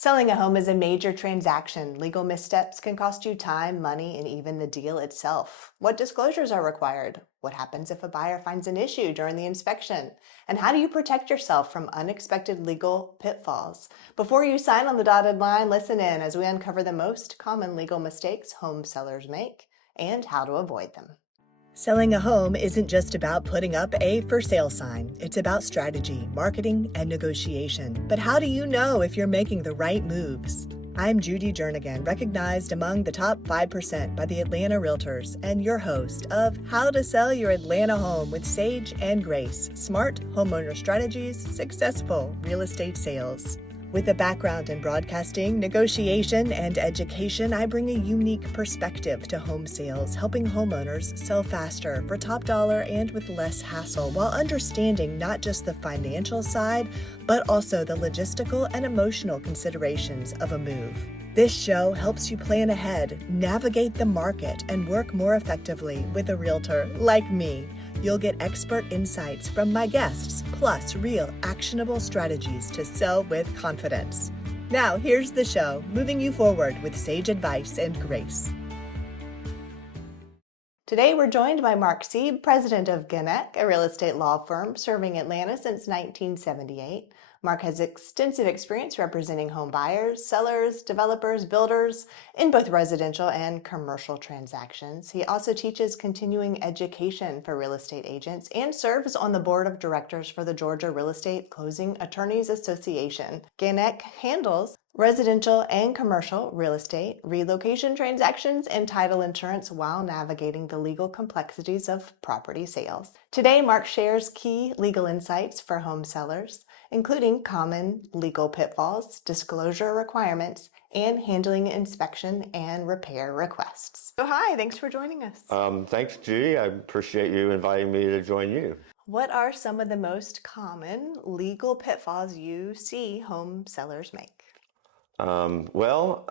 Selling a home is a major transaction. Legal missteps can cost you time, money, and even the deal itself. What disclosures are required? What happens if a buyer finds an issue during the inspection? And how do you protect yourself from unexpected legal pitfalls? Before you sign on the dotted line, listen in as we uncover the most common legal mistakes home sellers make and how to avoid them. Selling a home isn't just about putting up a for sale sign. It's about strategy, marketing, and negotiation. But how do you know if you're making the right moves? I'm Judy Jernigan, recognized among the top 5% by the Atlanta Realtors, and your host of How to Sell Your Atlanta Home with Sage+Grace, Smart Homeowner Strategies, Successful Real Estate Sales. With a background in broadcasting, negotiation, and education, I bring a unique perspective to home sales, helping homeowners sell faster for top dollar and with less hassle, while understanding not just the financial side, but also the logistical and emotional considerations of a move. This show helps you plan ahead, navigate the market, and work more effectively with a realtor like me. You'll get expert insights from my guests, plus real actionable strategies to sell with confidence. Now, here's the show, moving you forward with sage advice and grace. Today, we're joined by Mark Seib, President of Ganek, a real estate law firm serving Atlanta since 1978. Mark has extensive experience representing home buyers, sellers, developers, builders in both residential and commercial transactions. He also teaches continuing education for real estate agents and serves on the board of directors for the Georgia Real Estate Closing Attorneys Association. Ganek handles residential and commercial real estate, relocation transactions, and title insurance while navigating the legal complexities of property sales. Today, Mark shares key legal insights for home sellers, including common legal pitfalls, disclosure requirements, and handling inspection and repair requests. So hi, thanks for joining us. Thanks, Judy. I appreciate you inviting me to join you. What are some of the most common legal pitfalls you see home sellers make? Well,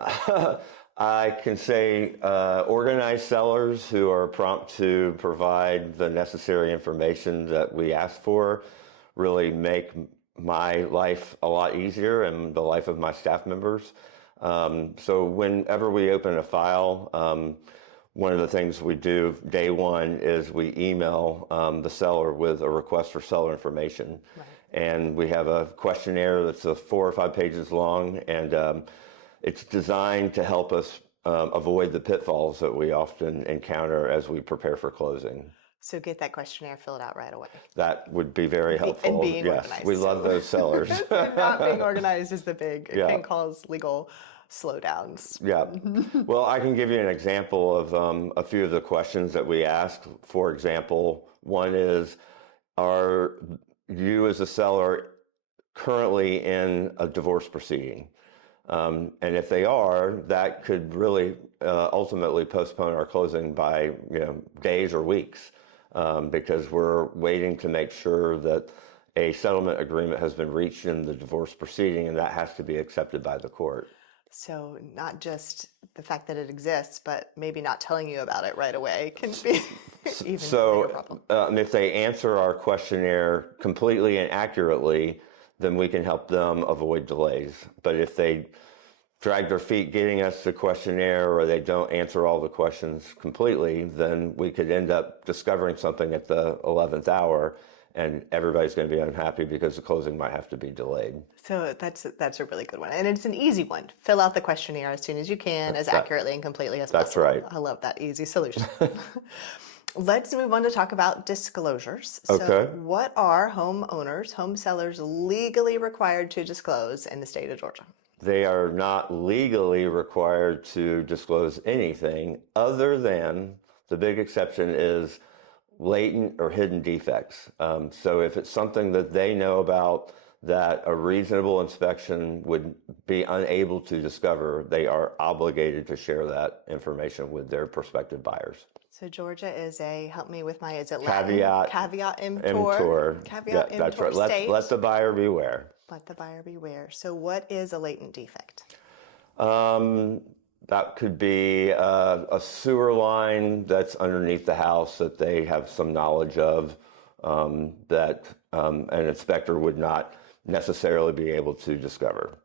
I can say organized sellers who are prompt to provide the necessary information that we ask for really make my life a lot easier and the life of my staff members. So whenever we open a file, one of the things we do day one is we email the seller with a request for seller information. Right. And we have a questionnaire that's 4 or 5 pages long, and it's designed to help us avoid the pitfalls that we often encounter as we prepare for closing. So get that questionnaire filled out right away. That would be very helpful. And being organized. We love those sellers. Not being organized is the big, it can cause legal slowdowns. Yeah. Well, I can give you an example of a few of the questions that we ask. For example, one is, are you as a seller currently in a divorce proceeding? And if they are, that could really ultimately postpone our closing by days or weeks, because we're waiting to make sure that a settlement agreement has been reached in the divorce proceeding, and that has to be accepted by the court. So not just the fact that it exists, but maybe not telling you about it right away can be even a bigger problem. If they answer our questionnaire completely and accurately, then we can help them avoid delays. But if they drag their feet getting us the questionnaire, or they don't answer all the questions completely, then we could end up discovering something at the 11th hour, and everybody's going to be unhappy because the closing might have to be delayed. So that's a really good one. And it's an easy one. Fill out the questionnaire as soon as you can, as accurately and completely as possible. That's right. I love that easy solution. Let's move on to talk about disclosures. Okay. So what are homeowners, home sellers legally required to disclose in the state of Georgia? They are not legally required to disclose anything other than, the big exception is latent or hidden defects. So if it's something that they know about that a reasonable inspection would be unable to discover, they are obligated to share that information with their prospective buyers. So Georgia is help me with is it caveat emptor? Caveat emptor that's right. state. Let the buyer beware. Let the buyer beware. So what is a latent defect? That could be a sewer line that's underneath the house that they have some knowledge of, that an inspector would not necessarily be able to discover.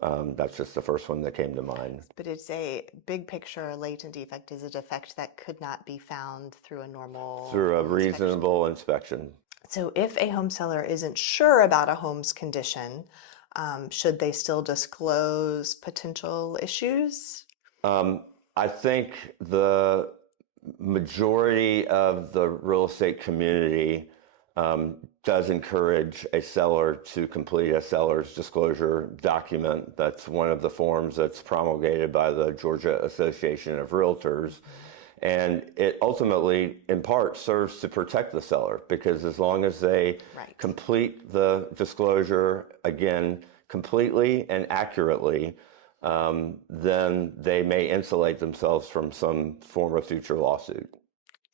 That's just the first one that came to mind. But it's a big picture. A latent defect is a defect that could not be found through a normal Through a home inspection. reasonable inspection. So if a home seller isn't sure about a home's condition, should they still disclose potential issues? I think the majority of the real estate community does encourage a seller to complete a seller's disclosure document. That's one of the forms that's promulgated by the Georgia Association of Realtors. And it ultimately, in part, serves to protect the seller, because as long as they complete the disclosure, again, completely and accurately, then they may insulate themselves from some form of future lawsuit.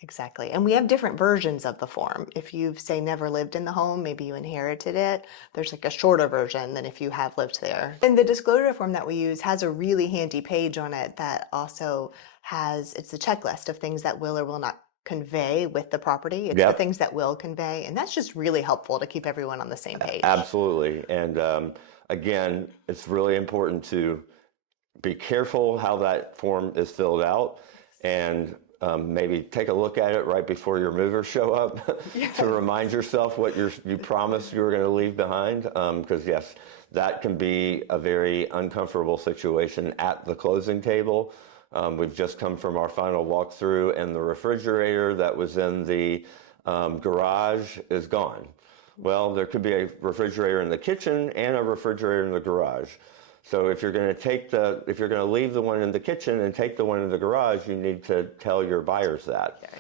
Exactly. And we have different versions of the form. If you've, say, never lived in the home, maybe you inherited it, there's like a shorter version than if you have lived there. And the disclosure form that we use has a really handy page on it that also has, it's a checklist of things that will or will not convey with the property. It's the things that will convey. And that's just really helpful to keep everyone on the same page. Absolutely. And again, it's really important to be careful how that form is filled out, and maybe take a look at it right before your movers show up to remind yourself what you promised you were going to leave behind. Because yes, that can be a very uncomfortable situation at the closing table. We've just come from our final walkthrough, and the refrigerator that was in the garage is gone. Well, there could be a refrigerator in the kitchen and a refrigerator in the garage. So if you're going to leave the one in the kitchen and take the one in the garage, you need to tell your buyers that.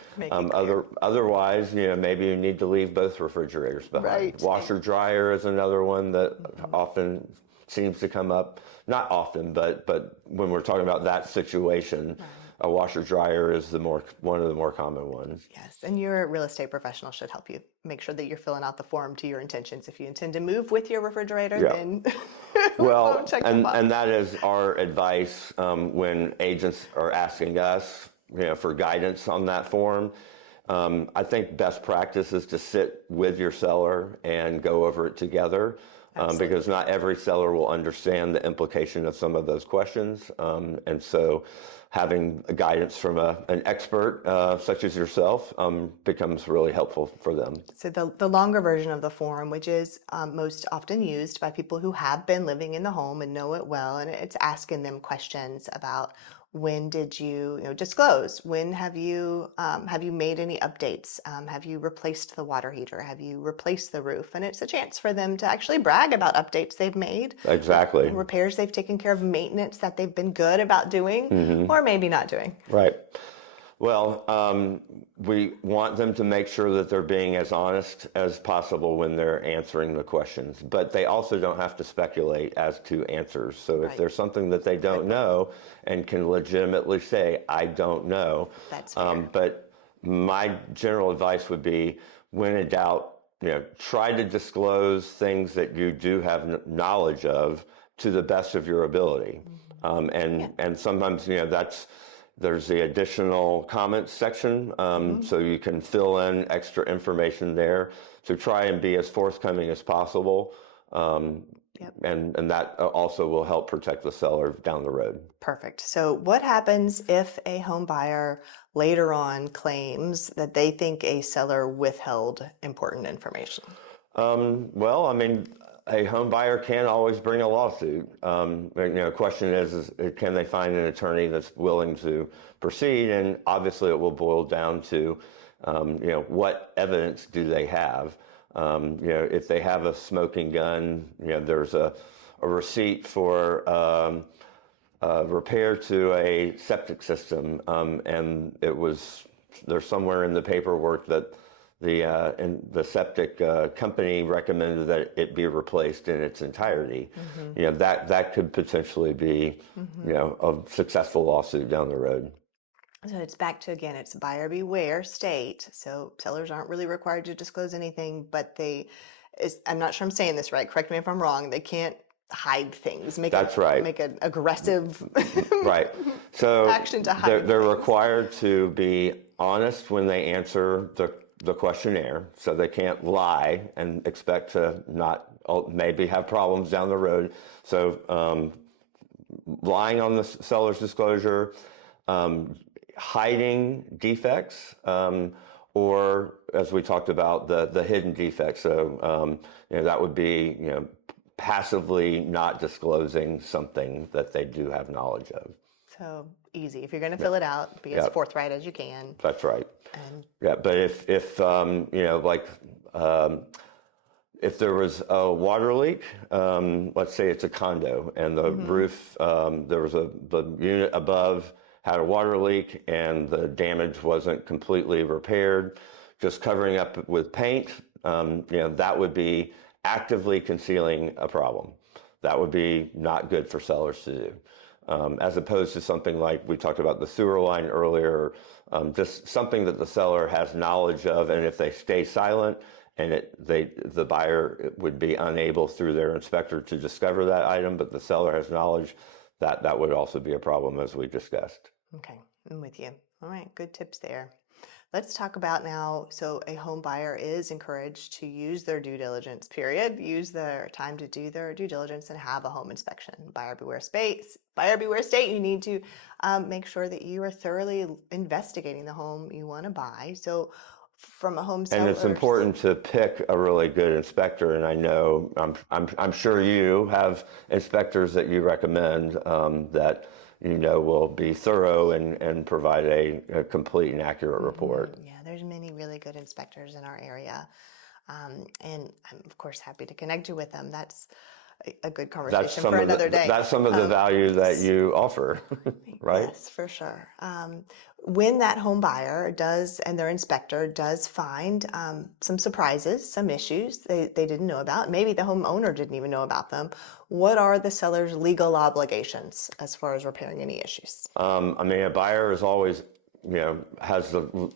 Otherwise, maybe you need to leave both refrigerators behind. Right. Washer dryer is another one that often seems to come up. Not often, but when we're talking about that situation, a washer dryer is one of the more common ones. Yes, and your real estate professional should help you make sure that you're filling out the form to your intentions. If you intend to move with your refrigerator, then check the box. And that is our advice when agents are asking us, for guidance on that form. I think best practice is to sit with your seller and go over it together. Because not every seller will understand the implication of some of those questions. And so having guidance from an expert such as yourself becomes really helpful for them. So the longer version of the form, which is most often used by people who have been living in the home and know it well, and it's asking them questions about when did you disclose? When have you made any updates? Have you replaced the water heater? Have you replaced the roof? And it's a chance for them to actually brag about updates they've made. Exactly. Repairs they've taken care of, maintenance that they've been good about doing, or maybe not doing. Right. Well, we want them to make sure that they're being as honest as possible when they're answering the questions, but they also don't have to speculate as to answers. So if there's something that they don't know and can legitimately say, I don't know. That's fair. But my general advice would be, when in doubt, try to disclose things that you do have knowledge of to the best of your ability. And sometimes, there's the additional comments section, so you can fill in extra information there. So try and be as forthcoming as possible, and that also will help protect the seller down the road. Perfect. So what happens if a home buyer later on claims that they think a seller withheld important information? Well, I mean, a home buyer can always bring a lawsuit. The question is, can they find an attorney that's willing to proceed? And obviously it will boil down to, what evidence do they have? If they have a smoking gun, there's a receipt for repair to a septic system, and there's somewhere in the paperwork that the septic company recommended that it be replaced in its entirety. That could potentially be, a successful lawsuit down the road. So it's back to, again, it's buyer beware state. So sellers aren't really required to disclose anything, but I'm not sure I'm saying this right. Correct me if I'm wrong. They can't hide things. Make an aggressive action to hide they're things. required to be honest when they answer the questionnaire, so they can't lie and expect to not maybe have problems down the road. So lying on the seller's disclosure, hiding defects, or as we talked about, the hidden defects. So that would be passively not disclosing something that they do have knowledge of. So easy. If you're going to fill it out, be as forthright as you can. That's right. And but if if there was a water leak, let's say it's a condo, and the roof, there was the unit above had a water leak, and the damage wasn't completely repaired, just covering up with paint, that would be actively concealing a problem. That would be not good for sellers to do. As opposed to something like we talked about the sewer line earlier, just something that the seller has knowledge of, and if they stay silent, and the buyer would be unable through their inspector to discover that item, but the seller has knowledge, that would also be a problem, as we discussed. Okay, I'm with you. All right, good tips there. Let's talk about now, so a home buyer is encouraged to use their due diligence period, use their time to do their due diligence and have a home inspection. Buyer beware state, you need to make sure that you are thoroughly investigating the home you want to buy. So from a home seller. And it's important to pick a really good inspector, and I know, I'm sure you have inspectors that you recommend that will be thorough and provide a complete and accurate report. Yeah, there's many really good inspectors in our area. And I'm, of course, happy to connect you with them. That's a good conversation for another day. That's some of the value that you offer, right? Yes, for sure. When that home buyer does, and their inspector does find some surprises, some issues they didn't know about, maybe the homeowner didn't even know about them, what are the seller's legal obligations as far as repairing any issues? A buyer is always, has the,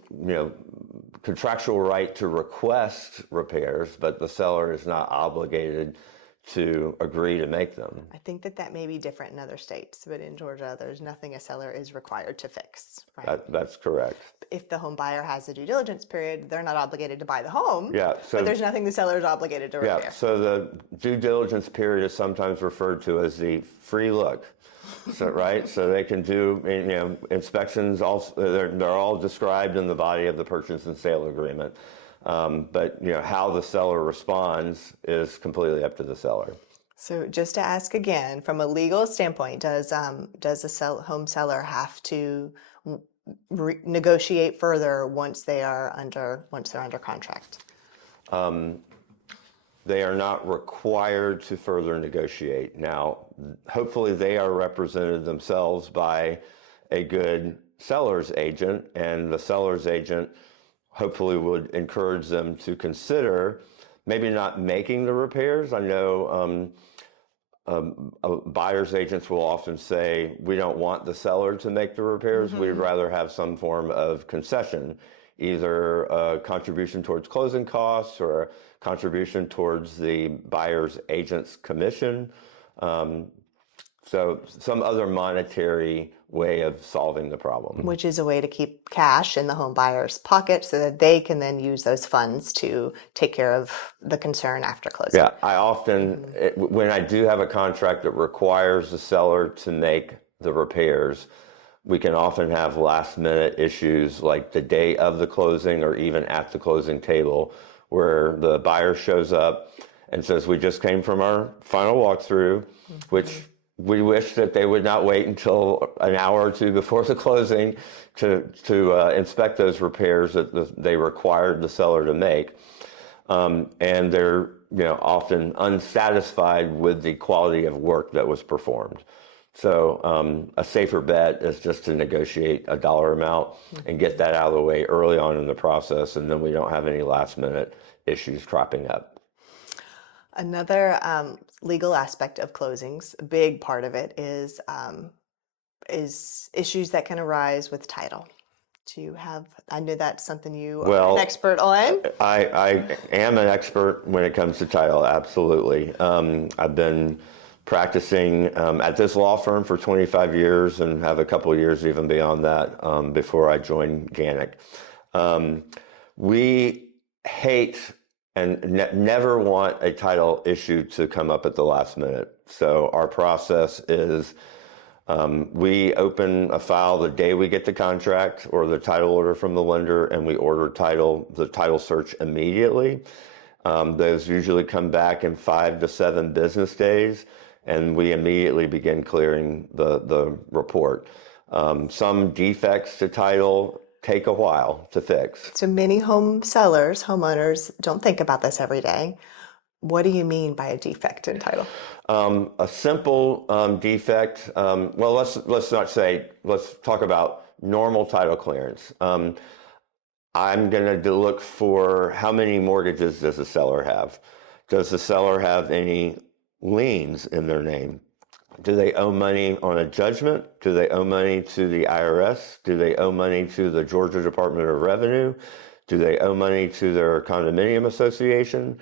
contractual right to request repairs, but the seller is not obligated to agree to make them. I think that may be different in other states, but in Georgia, there's nothing a seller is required to fix. Right? That's correct. If the home buyer has a due diligence period, they're not obligated to buy the home. Yeah. But there's nothing the seller is obligated to repair. Yeah. So the due diligence period is sometimes referred to as the free look. So right. So they can do inspections. Also, they're all described in the body of the purchase and sale agreement. But how the seller responds is completely up to the seller. So just to ask again, from a legal standpoint, does a home seller have to negotiate further once they're under contract? They are not required to further negotiate. Now, hopefully, they are represented themselves by a good seller's agent, and the seller's agent hopefully would encourage them to consider maybe not making the repairs. I know buyer's agents will often say, we don't want the seller to make the repairs. We'd rather have some form of concession, either a contribution towards closing costs or a contribution towards the buyer's agent's commission. So some other monetary way of solving the problem. Which is a way to keep cash in the home buyer's pocket so that they can then use those funds to take care of the concern after closing. Yeah, I often, when I do have a contract that requires the seller to make the repairs, we can often have last minute issues like the day of the closing or even at the closing table where the buyer shows up and says, we just came from our final walkthrough, which we wish that they would not wait until an hour or two before the closing to inspect those repairs that they required the seller to make. And they're often unsatisfied with the quality of work that was performed. So a safer bet is just to negotiate a dollar amount and get that out of the way early on in the process, and then we don't have any last minute issues cropping up. Another legal aspect of closings, a big part of it is issues that can arise with title. Do you have? I know that's something you are an expert on. I am an expert when it comes to title. Absolutely. I've been practicing at this law firm for 25 years and have a couple of years even beyond that before I joined Ganek. We hate and never want a title issue to come up at the last minute. So our process is we open a file the day we get the contract or the title order from the lender, and we order the title search immediately. Those usually come back in 5 to 7 business days, and we immediately begin clearing the report. Some defects to title take a while to fix. So many home sellers, homeowners, don't think about this every day. What do you mean by a defect in title? A simple defect, well, let's talk about normal title clearance. I'm going to look for how many mortgages does the seller have? Does the seller have any liens in their name? Do they owe money on a judgment? Do they owe money to the IRS? Do they owe money to the Georgia Department of Revenue? Do they owe money to their condominium association?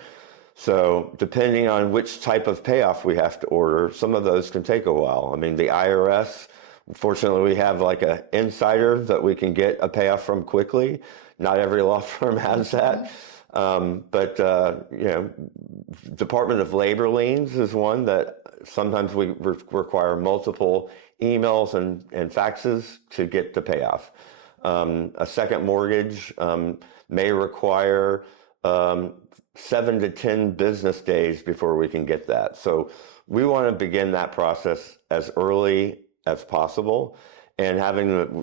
So depending on which type of payoff we have to order, some of those can take a while. I mean, the IRS, fortunately, we have like an insider that we can get a payoff from quickly. Not every law firm has that. Department of Labor liens is one that sometimes we require multiple emails and faxes to get the payoff. A second mortgage may require 7 to 10 business days before we can get that. So we want to begin that process as early as possible. And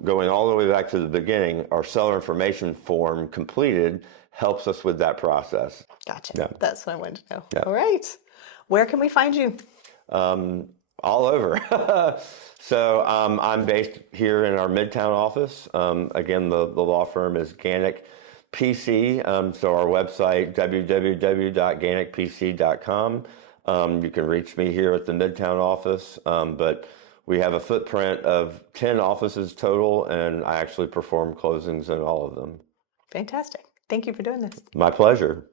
going all the way back to the beginning, our seller information form completed helps us with that process. Gotcha. Yeah. That's what I wanted to know. Yeah. All right. Where can we find you? All over. So I'm based here in our Midtown office. Again, the law firm is Ganek PC. So our website, www.ganekpc.com. You can reach me here at the Midtown office, but we have a footprint of 10 offices total, and I actually perform closings in all of them. Fantastic. Thank you for doing this. My pleasure.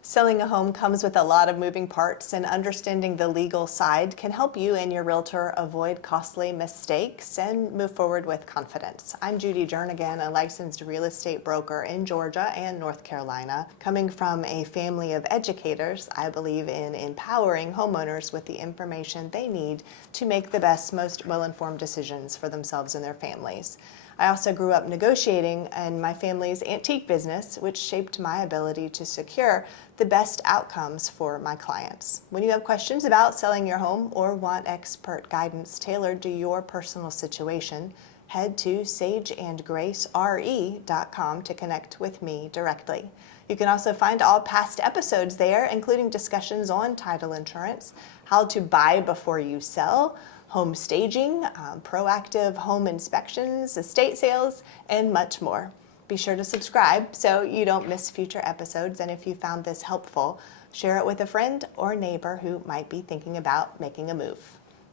Selling a home comes with a lot of moving parts, and understanding the legal side can help you and your realtor avoid costly mistakes and move forward with confidence. I'm Judy Jernigan, a licensed real estate broker in Georgia and North Carolina. Coming from a family of educators, I believe in empowering homeowners with the information they need to make the best, most well-informed decisions for themselves and their families. I also grew up negotiating in my family's antique business, which shaped my ability to secure the best outcomes for my clients. When you have questions about selling your home or want expert guidance tailored to your personal situation, head to sageandgracere.com to connect with me directly. You can also find all past episodes there, including discussions on title insurance, how to buy before you sell, home staging, proactive home inspections, estate sales, and much more. Be sure to subscribe so you don't miss future episodes. And if you found this helpful, share it with a friend or neighbor who might be thinking about making a move.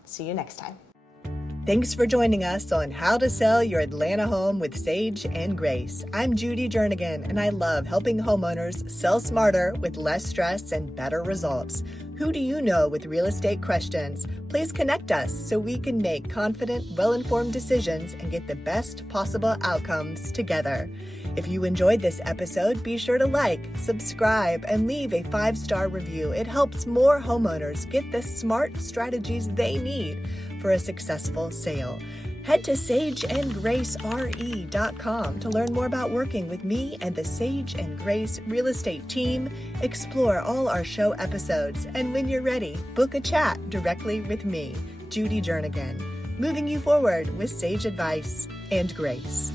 See you next time. Thanks for joining us on How to Sell Your Atlanta Home with Sage and Grace. I'm Judy Jernigan, and I love helping homeowners sell smarter with less stress and better results. Who do you know with real estate questions? Please connect us so we can make confident, well-informed decisions and get the best possible outcomes together. If you enjoyed this episode, be sure to like, subscribe, and leave a 5-star review. It helps more homeowners get the smart strategies they need for a successful sale. Head to sageandgracere.com to learn more about working with me and the Sage and Grace real estate team. Explore all our show episodes, and when you're ready, book a chat directly with me, Judy Jernigan, moving you forward with sage advice and grace.